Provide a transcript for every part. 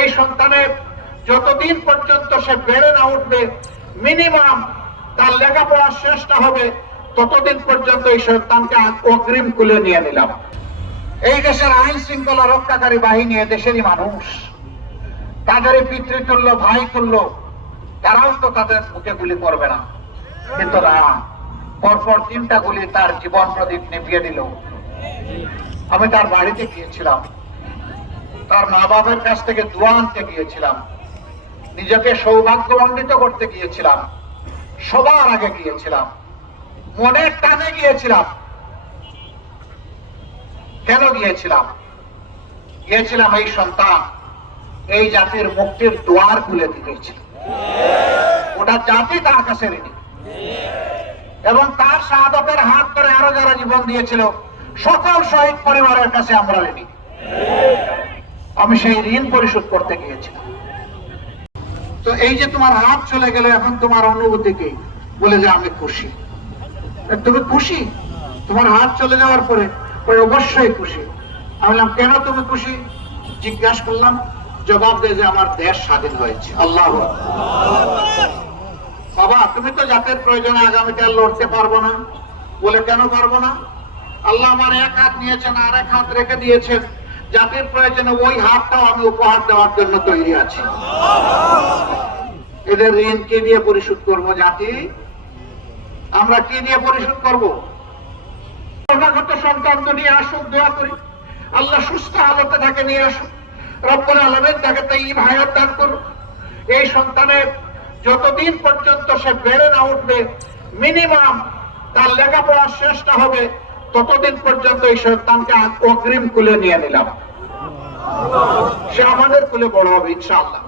এই সন্তানের যতদিন পর্যন্ত সে বেড়ে না উঠবে মিনিমাম তার লেখাপড়া শেষ না হবে, ততদিন পর্যন্ত এই সন্তানকে অগ্রিম কুলে নিয়ে নিলাম। এই দেশের আইন শৃঙ্খলা রক্ষাকারী বাহিনী দেশেরই মানুষ। তাদেরই পিতৃতুল্য ভাই তুল্য তারাও তো তাদের মুখে গুলি করবে না। কিন্তু না, পরপর তিনটা গুলি তার জীবন প্রদীপ নিভিয়ে দিল। আমি তার বাড়িতে গিয়েছিলাম। তার মা বাবার কাছ থেকে দোয়া আনতে গিয়েছিলাম। নিজেকে সৌভাগ্যমণ্ডিত করতে গিয়েছিলাম। সবার আগে গিয়েছিলাম। মনের টানে গিয়েছিলাম। কেন গিয়েছিলাম? গিয়েছিলাম এই সন্তান এই জাতির মুক্তির দুয়ার খুলে দিয়েছিল। ওটা জাতি তার কাছে ঋণী এবং তার শাহাদতের হাত ধরে আরও যারা জীবন দিয়েছিল, সকল শহীদ পরিবারের কাছে আমরা ঋণী আমি সেই ঋণ পরিশোধ করতে গিয়েছিলাম। তো এই যে তোমার হাত চলে গেল, এখন তোমার অনুভূতি কি? বলে যে আমি খুশি। তুমি খুশি? তোমার হাত চলে যাওয়ার পরে অবশ্যই খুশি। আমি বললাম, কেন তুমি খুশি? জিজ্ঞাসা করলাম, জবাব দেয় যে আমার দেশ স্বাধীন হয়েছে। আল্লাহ বাবা, তুমি তো জাতের প্রয়োজনে আগামীকাল লড়তে পারব না। বলে, কেন পারব না? আল্লাহ আমার এক হাত নিয়েছেন আর এক হাত রেখে দিয়েছেন। জাতির প্রয়োজনে ওই হাতটাও আমি উপহার দেওয়ার জন্য তৈরি আছি। এদের ঋণ কে দিয়ে পরিশোধ করব জাতি? আমরা কি দিয়ে পরিশোধ করব? সন্তান নিয়ে আসুক, দোয়া করি। আল্লাহ সুস্থ হালতে তাকে নিয়ে আসুক। রব্বুল আলমেন তাকে তাই ভাইয়ার দান এই সন্তানের যতদিন পর্যন্ত সে বেড়ে না উঠবে মিনিমাম তার লেখাপড়া শেষ না হবে ততদিন পর্যন্ত এই সন্তানকে অগ্রিম কুলে নিয়ে নিলাম। সে আমাদের কুলে বড় হবে, ইনশাআল্লাহ।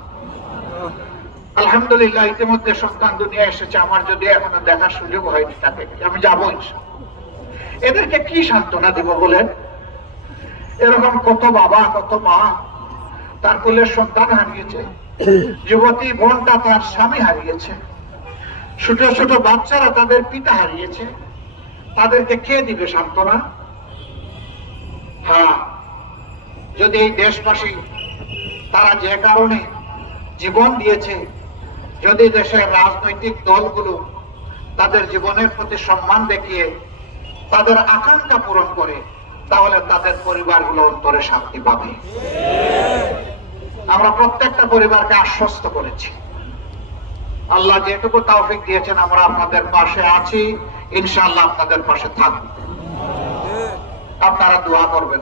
আলহামদুলিল্লাহ, ইতিমধ্যে সন্তান দুনিয়া এসেছে। আমার যদি এখনও দেখার সুযোগ হয়নি তাকে, আমি যাব এদেরকে কি সান্ত্বনা দিব বলেন? এরকম কত বাবা, কত মা, তার কুলের সন্তান হারিয়েছে। যুবতী বোনটা তার স্বামী হারিয়েছে। ছোট ছোট বাচ্চারা তাদের পিতা হারিয়েছে। তাদেরকে কে দিবে সান্ত্বনা? হ্যাঁ যদি এই দেশবাসী তারা যে কারণে জীবন দিয়েছে, যদি দেশের রাজনৈতিক দলগুলো তাদের জীবনের প্রতি সম্মান দেখিয়ে তাদের আকাঙ্ক্ষা পূরণ করে, তাহলে তাদের পরিবারগুলো অন্তরে শান্তি পাবে। আমরা প্রত্যেকটা পরিবারকে আশ্বস্ত করেছি। আল্লাহ যেটুকু তৌফিক দিয়েছেন, আমরা আপনাদের পাশে আছি। ইনশাআল্লাহ আপনাদের পাশে থাকবে। আপনারা দোয়া করবেন